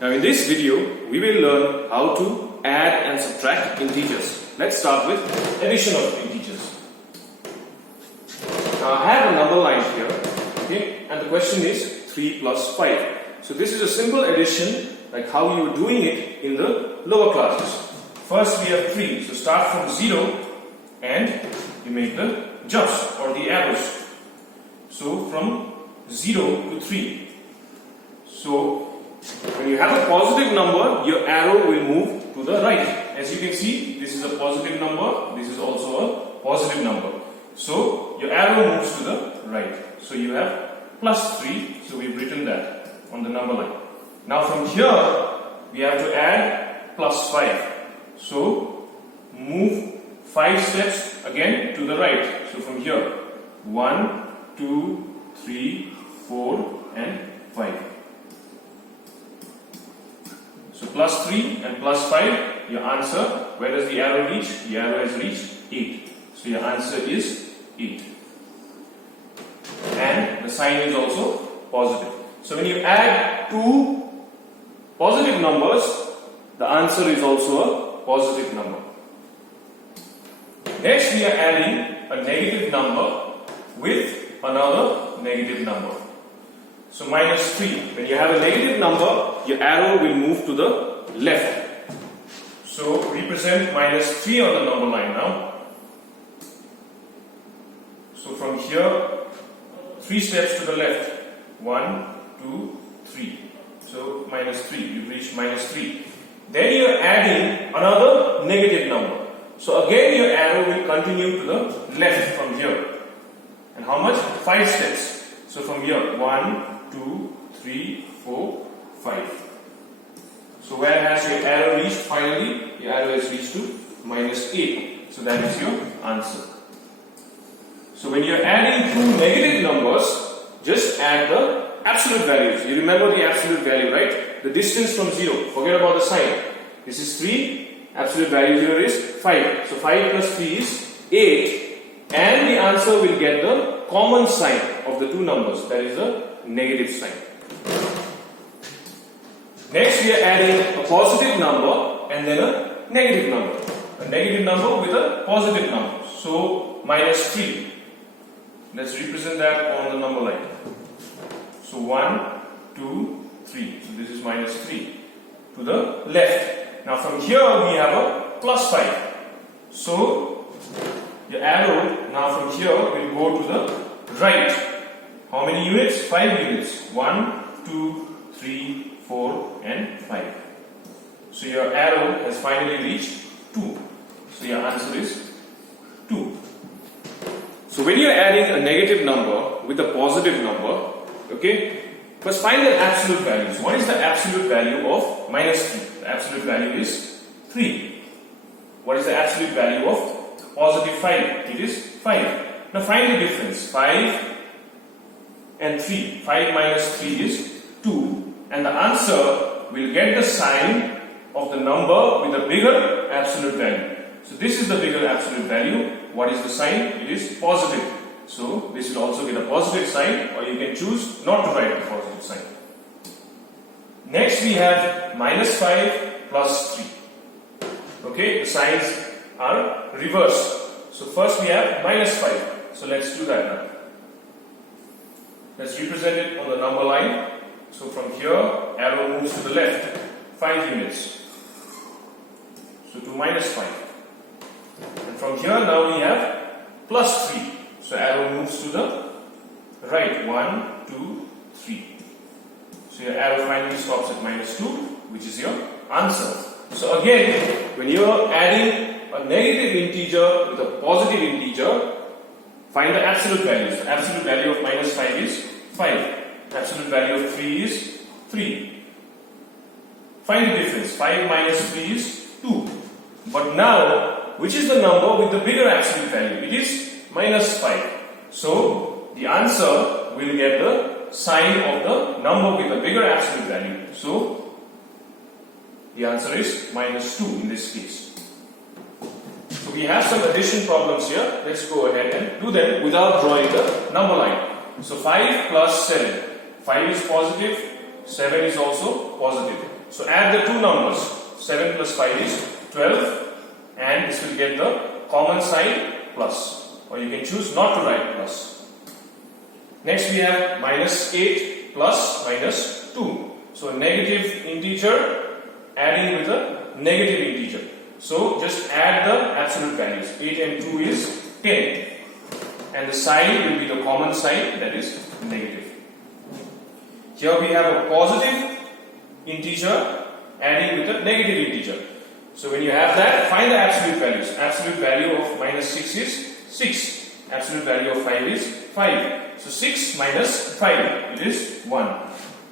Now in this video, we will learn how to add and subtract integers. Let's start with addition of integers. Now I have a number line here, okay, and the question is 3 plus 5. So this is a simple addition like how you were doing it in the lower classes. First we have 3, so start from 0 and you make the just or the arrows. So from 0 to 3. So when you have a positive number, your arrow will move to the right. As you can see, this is a positive number, this is also a positive number. So your arrow moves to the right. So you have plus 3, so we've written that on the number line. Now from here, we have to add plus 5. So move 5 steps again to the right. So from here, 1, 2, 3, 4 and 5. So plus 3 and plus 5, your answer, where does the arrow reach? The arrow has reached 8. So your answer is 8. And the sign is also positive. So when you add two positive numbers, the answer is also a positive number. Next we are adding a negative number with another negative number. So minus 3. When you have a negative number, your arrow will move to the left. So represent minus 3 on the number line now. So from here, 3 steps to the left. 1, 2, 3. So minus 3. You've reached minus 3. Then you are adding another negative number. So again your arrow will continue to the left from here. And how much? 5 steps. So from here, 1, 2, 3, 4, 5. So where has your arrow reached finally? Your arrow has reached to minus 8. So that is your answer. So when you are adding two negative numbers, just add the absolute values. You remember the absolute value, right? The distance from 0. Forget about the sign. This is 3. Absolute value here is 5. So 5 plus 3 is 8. And the answer will get the common sign of the two numbers. That is the negative sign. Next we are adding a positive number and then a negative number. A negative number with a positive number. So minus 3. Let's represent that on the number line. So 1, 2, 3. So this is minus 3. To the left. Now from here we have a plus 5. So your arrow now from here will go to the right. How many units? 5 units. 1, 2, 3, 4 and 5. So your arrow has finally reached 2. So your answer is 2. So when you are adding a negative number with a positive number, okay, first find the absolute values. What is the absolute value of minus 3? The absolute value is 3. What is the absolute value of positive 5? It is 5. Now find the difference. 5 and 3. 5 minus 3 is 2. And the answer will get the sign of the number with a bigger absolute value. So this is the bigger absolute value. What is the sign? It is positive. So this will also get a positive sign, or you can choose not to write a positive sign. Next we have minus 5 plus 3. Okay, the signs are reversed. So first we have minus 5. So let's do that now. Let's represent it on the number line. So from here, arrow moves to the left. 5 units. So to minus 5. And from here now we have plus 3. So arrow moves to the right. 1, 2, 3. So your arrow finally stops at minus 2, which is your answer. So again, when you are adding a negative integer with a positive integer, find the absolute values. The absolute value of minus 5 is 5. Absolute value of 3 is 3. Find the difference. 5 minus 3 is 2. But now, which is the number with the bigger absolute value? It is minus 5. So the answer will get the sign of the number with the bigger absolute value. So the answer is minus 2 in this case. So we have some addition problems here. Let's go ahead and do them without drawing the number line. So 5 plus 7. 5 is positive, 7 is also positive. So add the two numbers. 7 plus 5 is 12, and this will get the common sign plus, or you can choose not to write plus. Next we have minus 8 plus minus 2. So a negative integer adding with a negative integer. So just add the absolute values. 8 and 2 is 10. And the sign will be the common sign, that is negative. Here we have a positive integer adding with a negative integer. So when you have that, find the absolute values. Absolute value of minus 6 is 6. Absolute value of 5 is 5. So 6 minus 5, it is 1.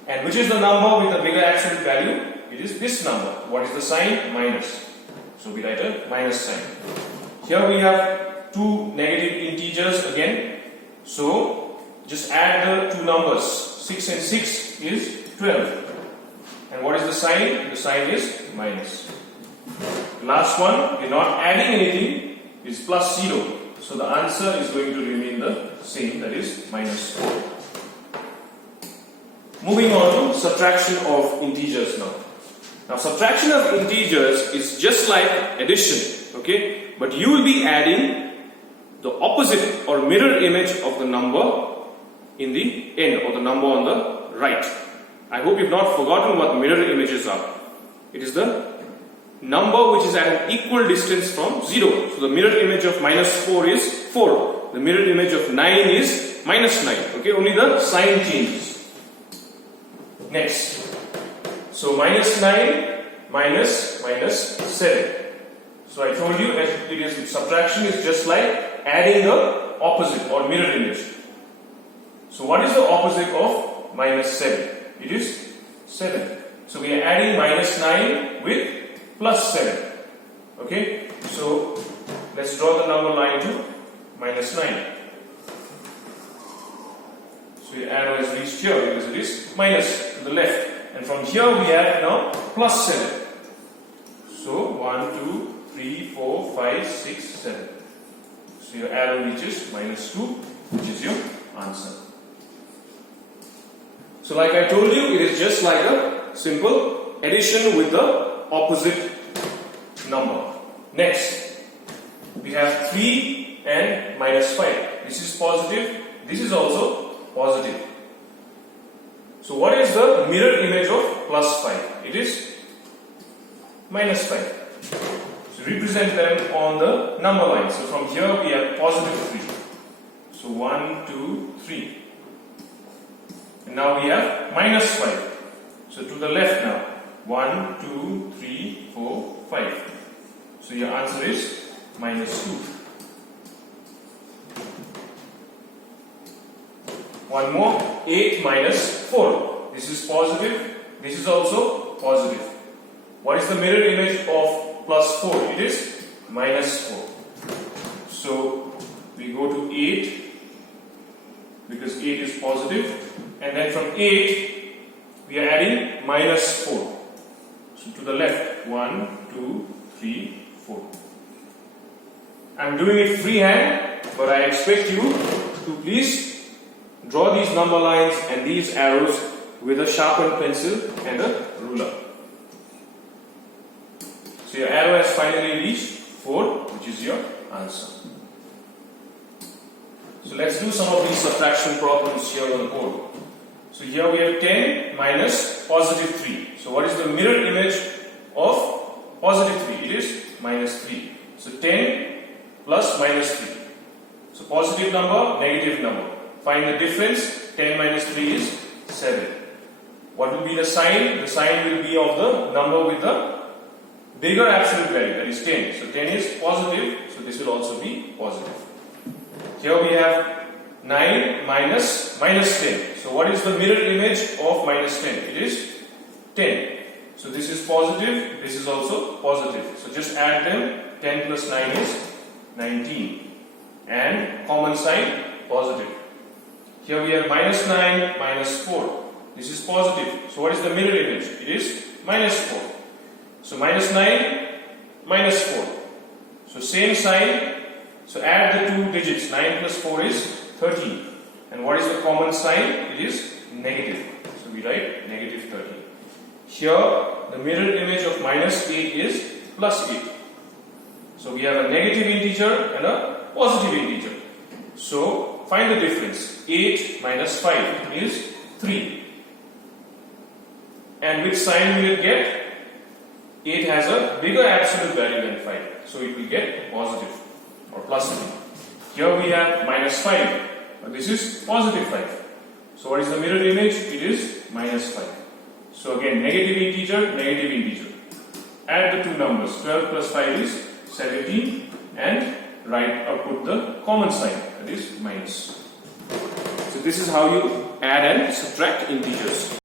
And which is the number with the bigger absolute value? It is this number. What is the sign? Minus. So we write a minus sign. Here we have two negative integers again. So just add the two numbers. 6 and 6 is 12. And what is the sign? The sign is minus. Last one, we are not adding anything, is plus 0. So the answer is going to remain the same, that is minus 4. Moving on to subtraction of integers now. Now subtraction of integers is just like addition, okay? But you will be adding the opposite or mirror image of the number in the end, or the number on the right. I hope you've not forgotten what mirror images are. It is the number which is at an equal distance from 0. So the mirror image of minus 4 is 4. The mirror image of 9 is minus 9. Okay, only the sign changes. Next. So minus 9 minus 7. So I told you subtraction is just like adding the opposite or mirror image. So what is the opposite of minus 7? It is 7. So we are adding minus 9 with plus 7. Okay, so let's draw the number line to minus 9. So your arrow is reached here because it is minus to the left. And from here we have now plus 7. So 1, 2, 3, 4, 5, 6, 7. So your arrow reaches minus 2, which is your answer. So like I told you, it is just like a simple addition with the opposite number. Next, we have 3 and minus 5. This is positive, this is also positive. So what is the mirror image of plus 5? It is minus 5. So represent them on the number line. So from here we have positive 3. So 1, 2, 3. And now we have minus 5. So to the left now. 1, 2, 3, 4, 5. So your answer is minus 2. One more. 8 minus 4. This is positive. This is also positive. What is the mirror image of plus 4? It is minus 4. So we go to 8 because 8 is positive. And then from 8 we are adding minus 4. So to the left, 1, 2, 3, 4. I am doing it freehand, but I expect you to please draw these number lines and these arrows with a sharpened pencil and a ruler. So your arrow has finally reached 4, which is your answer. So let's do some of these subtraction problems here on the board. So here we have 10 minus positive 3. So what is the mirror image of positive 3? It is minus 3. So 10 plus minus 3. So positive number, negative number. Find the difference. 10 minus 3 is 7. What will be the sign? The sign will be of the number with the bigger absolute value, that is 10. So 10 is positive, so this will also be positive. Here we have 9 minus 10. So what is the mirror image of minus 10? It is 10. So this is positive, this is also positive. So just add them. 10 plus 9 is 19. And common sign, positive. Here we have minus 9 minus 4. This is positive. So what is the mirror image? It is minus 4. So minus 9 minus 4. So same sign. So add the two digits. 9 plus 4 is 13. And what is the common sign? It is negative. So we write negative 13. Here the mirror image of minus 8 is plus 8. So we have a negative integer and a positive integer. So find the difference. 8 minus 5 is 3. And which sign will it get? 8 has a bigger absolute value than 5. So it will get positive or plus 3. Here we have minus 5. But this is positive 5. So what is the mirror image? It is minus 5. So again, negative integer, negative integer. Add the two numbers. 12 plus 5 is 17. And put the common sign, that is minus. So this is how you add and subtract integers.